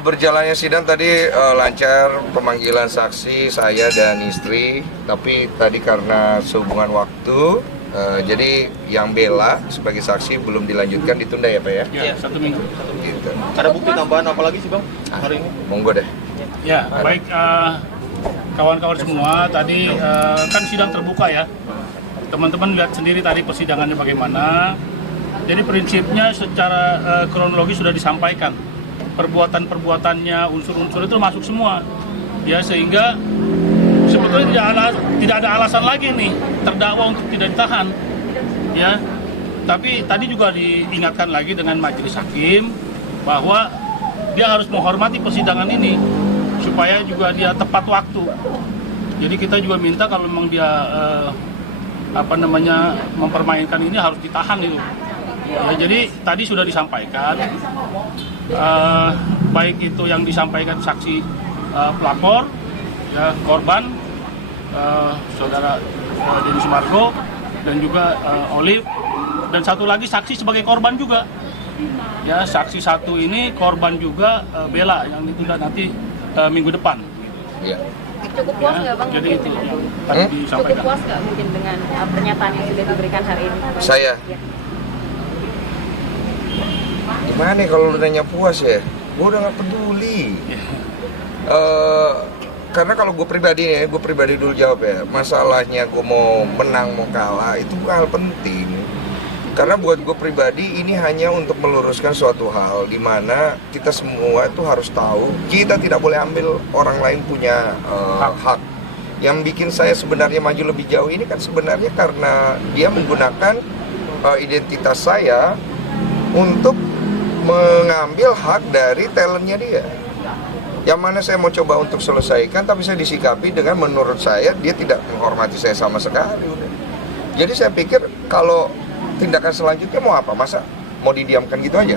Berjalannya sidang tadi lancar, pemanggilan saksi saya dan istri, tapi tadi karena sehubungan waktu, jadi yang bela sebagai saksi belum dilanjutkan, ditunda ya Pak ya? Ya, 1 minggu. Gitu. Ada bukti tambahan apa lagi sih Bang hari ini? Monggo deh. Ya, baik kawan-kawan semua, tadi kan sidang terbuka ya. Teman-teman lihat sendiri tadi persidangannya bagaimana. Jadi prinsipnya secara kronologis sudah disampaikan. Perbuatan-perbuatannya, unsur-unsur itu masuk semua. Ya, sehingga sebetulnya tidak ada alasan lagi nih terdakwa untuk tidak ditahan. Ya. Tapi tadi juga diingatkan lagi dengan majelis hakim bahwa dia harus menghormati persidangan ini supaya juga dia tepat waktu. Jadi kita juga minta kalau memang dia mempermainkan ini harus ditahan itu. Ya, jadi tadi sudah disampaikan, baik itu yang disampaikan saksi pelapor, ya, korban, saudara Denny Sumargo, dan juga Olive, dan satu lagi saksi sebagai korban juga. Ya, saksi satu ini korban juga bela yang ditunda nanti minggu depan. Ya. Cukup puas nggak Bang? Jadi itu yang tadi disampaikan. Cukup puas nggak mungkin dengan pernyataan yang sudah diberikan hari ini? Saya? Ya. Gimana nih kalau udah nanya puas ya? Gue udah nggak peduli. Karena kalau gue pribadi dulu jawab ya. Masalahnya gue mau menang mau kalah itu bukan hal penting. Karena buat gue pribadi ini hanya untuk meluruskan suatu hal di mana kita semua itu harus tahu kita tidak boleh ambil orang lain punya hak. Yang bikin saya sebenarnya maju lebih jauh ini kan sebenarnya karena dia menggunakan identitas saya untuk mengambil hak dari talentnya dia. Yang mana saya mau coba untuk selesaikan, tapi saya disikapi dengan menurut saya dia tidak menghormati saya sama sekali. Jadi saya pikir kalau tindakan selanjutnya mau apa? Masa mau didiamkan gitu aja?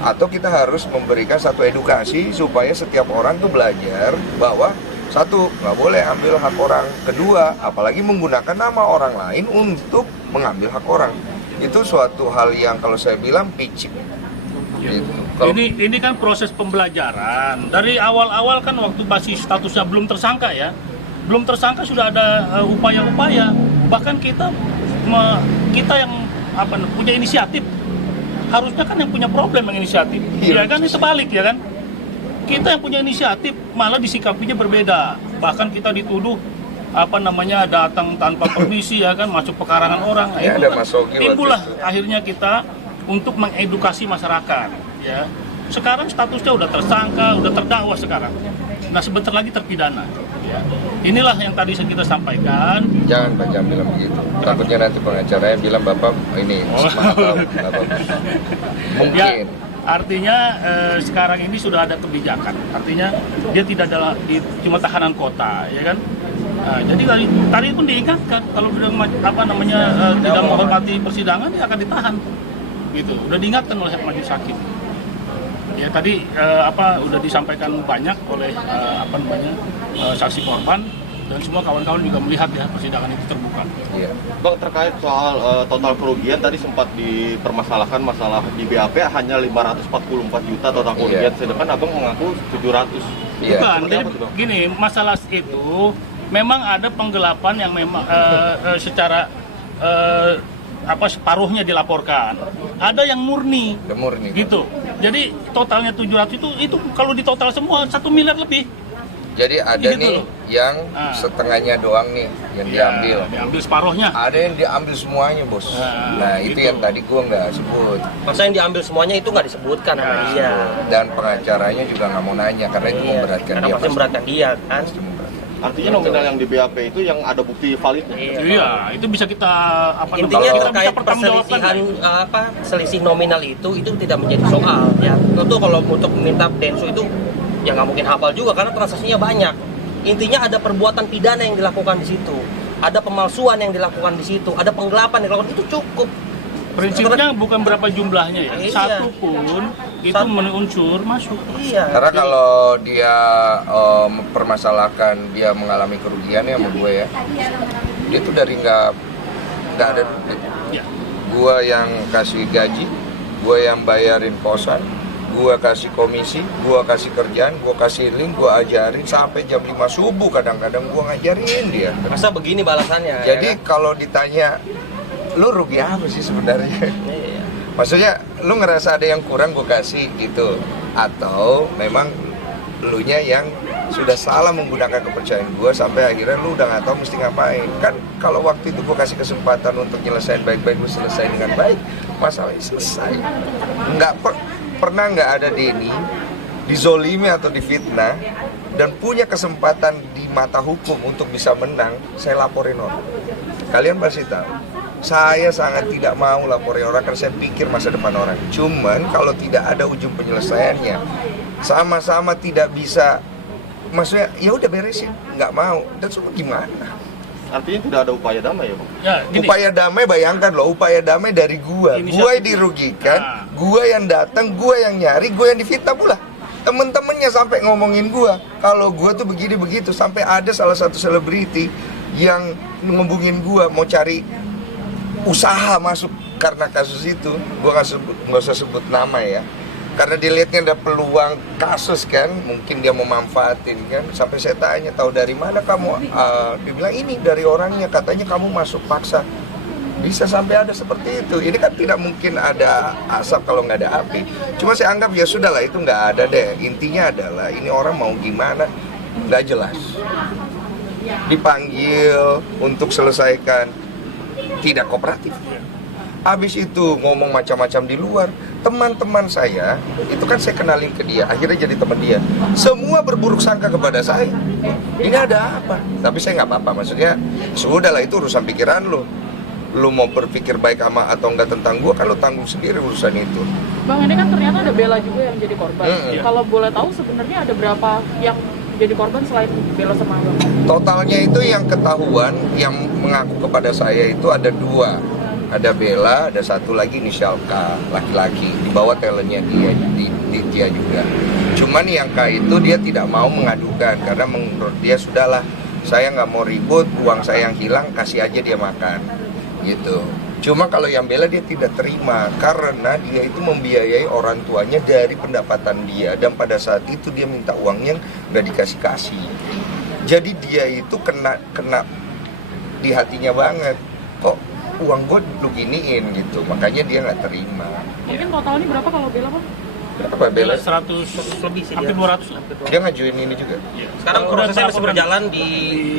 Atau kita harus memberikan satu edukasi supaya setiap orang tuh belajar bahwa satu, nggak boleh ambil hak orang. Kedua, apalagi menggunakan nama orang lain untuk mengambil hak orang. Itu suatu hal yang kalau saya bilang picik. Gitu. Ini kan proses pembelajaran. Dari awal-awal kan waktu masih statusnya belum tersangka ya. Belum tersangka sudah ada upaya-upaya. Bahkan kita yang punya inisiatif. Harusnya kan yang punya problem yang inisiatif. Ya kan, ini sebalik ya kan. Kita yang punya inisiatif malah disikapinya berbeda. Bahkan kita dituduh datang tanpa permisi ya kan, masuk pekarangan orang. Nah, ya, itu ada kan timbullah akhirnya kita untuk mengedukasi masyarakat ya. Sekarang statusnya udah tersangka, udah terdakwa sekarang. Nah, sebentar lagi terpidana ya. Inilah yang tadi kita sampaikan. Jangan Pak, jangan bilang begitu. Takutnya nanti pengacaranya bilang Bapak ini mungkin. Ya, artinya sekarang ini sudah ada kebijakan. Artinya dia tidak ada cuma tahanan kota, ya kan? Nah, jadi tadi pun diingatkan kalau tidak menghormati persidangan dia akan ditahan. Gitu. Udah diingatkan oleh majelis hakim. Ya tadi udah disampaikan banyak oleh saksi korban dan semua kawan-kawan juga melihat ya persidangan itu terbuka. Iya. Bang, terkait soal total kerugian tadi sempat dipermasalahkan masalah di BAP hanya 544 juta total kerugian, sedangkan Abang mengaku 700. Iya. Bukan, jadi gini, masalah itu memang ada penggelapan yang memang secara separuhnya dilaporkan. Ada yang murni. Gitu. Jadi totalnya 700 itu kalau ditotal semua 1 miliar lebih. Jadi ada gitu nih loh. yang setengahnya doang nih yang diambil. Diambil separuhnya. Ada yang diambil semuanya, Bos. Nah, itu gitu. yang tadi gua nggak sebut. Masa yang diambil semuanya itu nggak disebutkan sama dia. Dan pengacaranya juga nggak mau nanya karena itu memberatkan karena dia. pasti memberatkan dia kan. Artinya nominal yang di BAP itu yang ada bukti validnya. Iya, itu bisa kita intinya kita terkait perselisihan selisih nominal itu tidak menjadi soal ya. Tentu kalau untuk minta Densu itu ya nggak mungkin hafal juga karena transaksinya banyak. Intinya ada perbuatan pidana yang dilakukan di situ, ada pemalsuan yang dilakukan di situ, ada penggelapan yang dilakukan, itu cukup. Prinsipnya bukan berapa jumlahnya ya, Iya. satu pun itu unsur masuk. Iya. Karena kalau dia mempermasalahkan dia mengalami kerugian ya sama gue ya, dia tuh dari nggak ada duit. Ya. Gue yang kasih gaji, gue yang bayarin kosan, Gua kasih komisi, gua kasih kerjaan, gua kasih link, gua ajarin sampai jam 5 subuh kadang-kadang gua ngajarin dia. Masa begini balasannya? Jadi ya kan? kalau ditanya, lu rugi apa sih sebenarnya? Iya. Maksudnya, lu ngerasa ada yang kurang gua kasih gitu, atau memang lunya yang sudah salah menggunakan kepercayaan gua sampai akhirnya lu udah nggak tahu mesti ngapain. Kan kalau waktu itu gua kasih kesempatan untuk nyelesain baik-baik, gua selesai dengan baik, masalahnya selesai. Pernah nggak ada Denny dizolimi atau difitnah dan punya kesempatan di mata hukum untuk bisa menang, saya laporin orang. Kalian pasti tahu, saya sangat tidak mau laporin orang karena saya pikir masa depan orang. Cuman kalau tidak ada ujung penyelesaiannya, sama-sama tidak bisa, maksudnya ya udah beresin, nggak mau, dan semua gimana? Artinya tidak ada upaya damai ya Bang? Ya, gini. Upaya damai, bayangkan loh, upaya damai dari gua Inisiatif. yang dirugikan, Nah. gua yang datang, gua yang nyari, gua yang difitnah pula. Temen-temennya sampai ngomongin gua, kalau gua tuh begini begitu, sampai ada salah satu selebriti yang ngehubungin gua mau cari usaha masuk karena kasus itu. Gua nggak usah sebut nama ya, karena dilihatnya ada peluang kasus kan, mungkin dia mau manfaatin kan. Sampai saya tanya, tahu dari mana kamu? Dia bilang ini dari orangnya, katanya kamu masuk paksa. Bisa sampai ada seperti itu. Ini kan tidak mungkin ada asap kalau nggak ada api. Cuma saya anggap ya sudahlah, itu nggak ada deh. Intinya adalah ini orang mau gimana nggak jelas. Dipanggil untuk selesaikan, tidak kooperatif. Habis itu ngomong macam-macam di luar. Teman-teman saya, itu kan saya kenalin ke dia, akhirnya jadi teman dia. Semua berburuk sangka kepada saya. Ini ada apa? Tapi saya nggak apa-apa, maksudnya sudahlah, itu urusan pikiran lu. Lu mau berpikir baik sama atau enggak tentang gua, kalau tanggung sendiri urusan itu. Bang, ini kan ternyata ada Bella juga yang jadi korban. Kalau boleh tahu sebenarnya ada berapa yang jadi korban selain Bella sama Abang? Totalnya itu yang ketahuan, yang mengaku kepada saya itu ada 2. Ada Bella, ada satu lagi inisial K, laki-laki. Di bawah talentnya dia juga. Cuman yang K itu dia tidak mau mengadukan karena menurut dia sudahlah, saya nggak mau ribut, uang saya yang hilang kasih aja dia makan, gitu. Cuma kalau yang Bella dia tidak terima karena dia itu membiayai orang tuanya dari pendapatan dia, dan pada saat itu dia minta uangnya nggak dikasih. Jadi dia itu kena di hatinya banget. Kok uang gue lu giniin gitu, makanya dia nggak terima. Mungkin totalnya berapa kalau Bella, Bang? Berapa Bella? 100 Lebih sih hampir dia. 200 lah. Dia ngajuin ini juga. Sekarang prosesnya masih berjalan di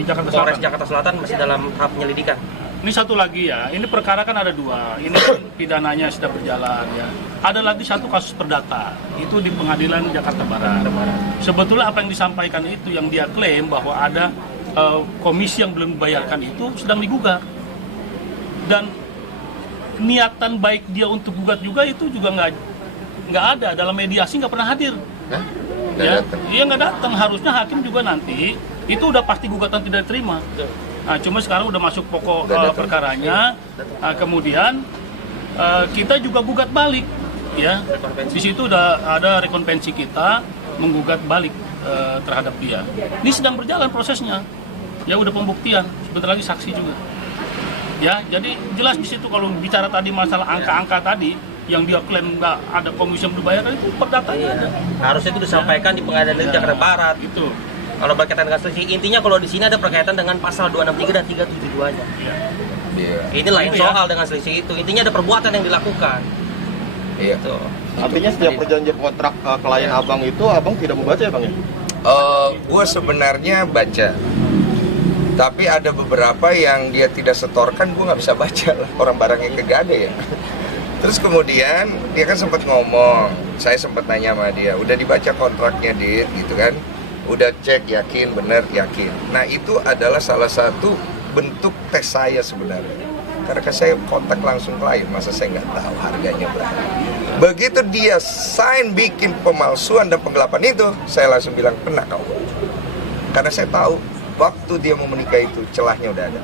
Jakarta Polres Selatan. Jakarta Selatan, masih dalam tahap penyelidikan. Ini satu lagi ya, ini perkara kan ada 2, ini pidananya sudah berjalan ya. Ada lagi satu kasus perdata, itu di pengadilan Jakarta Barat. Sebetulnya apa yang disampaikan itu, yang dia klaim bahwa ada komisi yang belum dibayarkan itu sedang digugat. Dan niatan baik dia untuk gugat juga itu juga nggak ada, dalam mediasi nggak pernah hadir. Hah? Nggak Ya, datang. iya nggak datang. Harusnya hakim juga nanti itu udah pasti gugatan tidak diterima. Nah, cuma sekarang udah masuk pokok Udah datang. perkaranya. Nah, kemudian kita juga gugat balik, ya. Di situ udah ada rekonvensi kita menggugat balik terhadap dia. Ini sedang berjalan prosesnya. Ya udah pembuktian, sebentar lagi saksi juga. Ya, jadi jelas di situ kalau bicara tadi masalah angka-angka tadi yang dia klaim nggak ada komisi yang dibayarkan, itu perdatanya ada. Harusnya itu disampaikan di pengadilan negeri Jakarta Barat. Itu. Kalau berkaitan dengan selisih, intinya kalau di sini ada berkaitan dengan pasal 263 dan 372-nya. Iya. Ini lain Itu ya. soal dengan selisih itu. Intinya ada perbuatan yang dilakukan. Iya. Tuh. Artinya setiap perjanjian kontrak klien abang itu abang tidak membaca ya bang ya? Gue sebenarnya baca, tapi ada beberapa yang dia tidak setorkan, gue nggak bisa baca lah, orang barangnya kagak ada ya. Terus kemudian dia kan sempat ngomong, saya sempat nanya sama dia, udah dibaca kontraknya Dit, gitu kan, udah cek yakin, bener yakin. Nah itu adalah salah satu bentuk tes saya sebenarnya, karena kan saya kontak langsung klien, masa saya nggak tahu harganya berapa. Begitu dia sign bikin pemalsuan dan penggelapan itu, saya langsung bilang kena kau, karena saya tahu waktu dia mau menikah itu celahnya udah ada.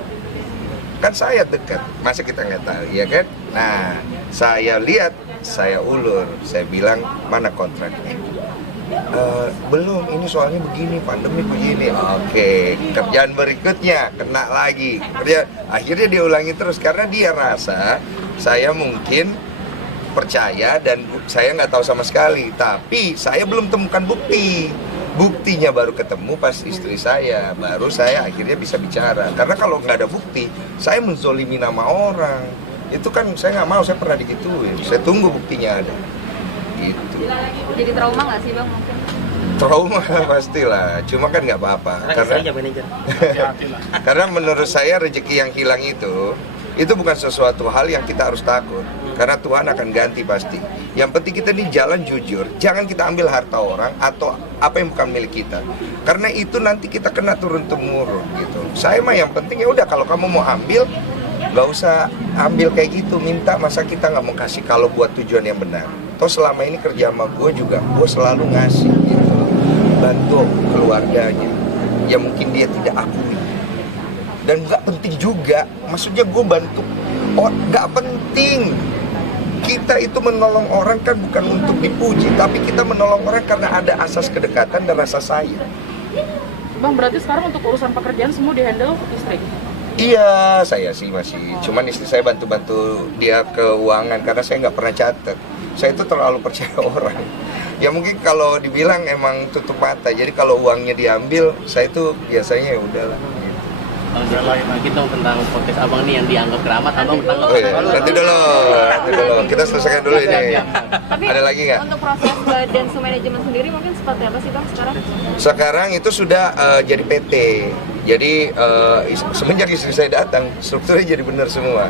Kan saya dekat, masa kita nggak tahu, ya kan? Nah, saya lihat, saya ulur, saya bilang mana kontraknya? Belum, ini soalnya begini, pandemi begini. Oke, kerjaan berikutnya kena lagi. Akhirnya dia ulangi terus karena dia rasa saya mungkin percaya dan saya nggak tahu sama sekali. Tapi saya belum temukan bukti. Buktinya baru ketemu pas istri saya, baru saya akhirnya bisa bicara. Karena kalau nggak ada bukti, saya menzolimi nama orang. Itu kan saya nggak mau, saya pernah digituin. Saya tunggu buktinya ada. Gitu. Jadi trauma nggak sih bang mungkin? Trauma pastilah, cuma kan nggak apa-apa. Karena manajer. Hati-hatilah. Karena menurut saya rezeki yang hilang itu bukan sesuatu hal yang kita harus takut. Karena Tuhan akan ganti pasti. Yang penting kita di jalan jujur, jangan kita ambil harta orang atau apa yang bukan milik kita. Karena itu nanti kita kena turun-temurun gitu. Saya mah yang penting ya udah, kalau kamu mau ambil, nggak usah ambil kayak gitu, minta, masa kita nggak mau kasih kalau buat tujuan yang benar. Toh selama ini kerja sama gue juga, gue selalu ngasih gitu, bantu keluarganya yang mungkin dia tidak akui. Dan nggak penting juga, maksudnya gue bantu, nggak penting. Kita itu menolong orang kan bukan untuk dipuji, tapi kita menolong orang karena ada asas kedekatan dan rasa sayang. Bang, berarti sekarang untuk urusan pekerjaan semua dihandle istri? Iya, saya sih masih. Cuman istri saya bantu-bantu dia keuangan karena saya nggak pernah catat. Saya itu terlalu percaya orang. Ya mungkin kalau dibilang emang tutup mata. Jadi kalau uangnya diambil, saya itu biasanya ya udahlah. Belain Lagi dong tentang podcast abang nih yang dianggap keramat, abang bertanggung Oh iya, nanti dulu. Kita selesaikan dulu ini. Tapi Ada lagi nggak? untuk proses Densu manajemen sendiri mungkin seperti apa sih bang sekarang? Sekarang itu sudah jadi PT. Jadi semenjak istri saya datang, strukturnya jadi benar semua.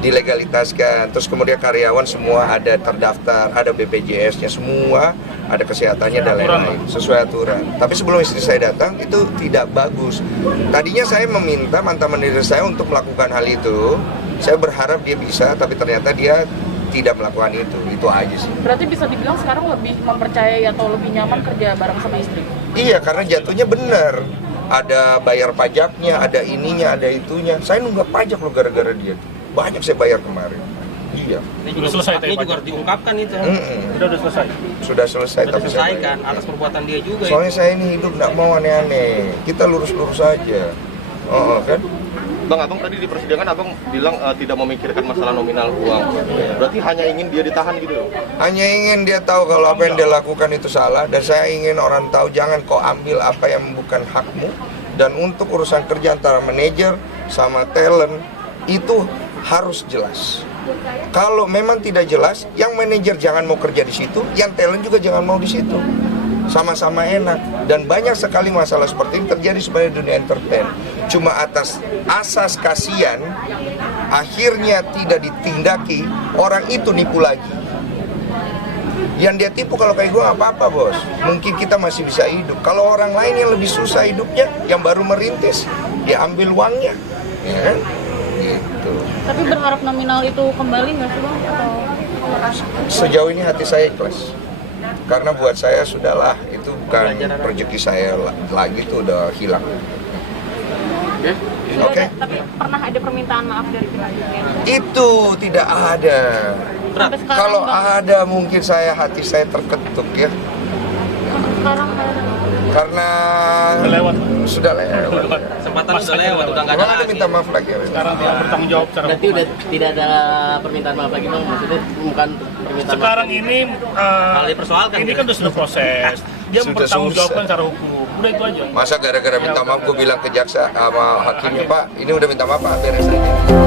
Dilegalitaskan, terus kemudian karyawan semua ada terdaftar, ada BPJS-nya semua, ada kesehatannya dan lain-lain, sesuai aturan. Tapi sebelum istri saya datang, itu tidak bagus. Tadinya saya meminta mantan manajer saya untuk melakukan hal itu. Saya berharap dia bisa, tapi ternyata dia tidak melakukan itu aja sih. Berarti bisa dibilang sekarang lebih mempercayai atau lebih nyaman kerja bareng sama istri? Iya, karena jatuhnya benar. Ada bayar pajaknya, ada ininya, ada itunya. Saya nunggak pajak loh gara-gara dia. Banyak saya bayar kemarin. Iya. Sudah selesai Ini tadi juga pajak. harus diungkapkan itu. Udah selesai. Sudah selesai, Sudah tapi saya selesaikan bayar. atas perbuatan dia juga. Soalnya saya ini hidup nggak mau aneh-aneh. Kita lurus-lurus aja. Oh, kan? Bang, abang tadi di persidangan abang bilang tidak memikirkan masalah nominal uang. Berarti hanya ingin dia ditahan gitu. Hanya ingin dia tahu kalau apa yang dia lakukan itu salah. Dan saya ingin orang tahu, jangan kau ambil apa yang bukan hakmu. Dan untuk urusan kerja antara manajer sama talent, itu harus jelas. Kalau memang tidak jelas, yang manajer jangan mau kerja di situ, yang talent juga jangan mau di situ. Sama-sama enak. Dan banyak sekali masalah seperti ini terjadi sebenarnya di dunia entertain. Cuma atas asas kasihan, akhirnya tidak ditindaki, orang itu nipu lagi. Yang dia tipu kalau kayak gue nggak apa-apa bos. Mungkin kita masih bisa hidup. Kalau orang lain yang lebih susah hidupnya, yang baru merintis, dia ambil uangnya, ya kan? Gitu. Tapi berharap nominal itu kembali nggak sih bang? Atau Sejauh ini hati saya ikhlas. Karena buat saya sudahlah, itu bukan rezeki saya lagi, itu udah hilang. Sudah Oke. ada, tapi pernah ada permintaan maaf dari pihak Itu tidak ada. sampai sekarang Kalau bang? ada mungkin hati saya terketuk ya. Sampai sekarang Karena Lewat. sudah lewat. Kesempatan Mas sudah aja lewat, lewat. udah nggak ada Emang ada lagi. minta maaf lagi ya? Sekarang tidak bertanggung jawab secara Berarti hukum. udah tidak ada permintaan maaf lagi bang, maksudnya bukan permintaan Sekarang maaf. ini Hal dipersoalkan. ini kan sudah proses. Dia Sudah bertanggung jawabkan susah. secara hukum. Udah itu aja. Masa gara-gara minta maaf gue bilang ke jaksa sama hakimnya, Pak, ini udah minta maaf Pak, beres aja.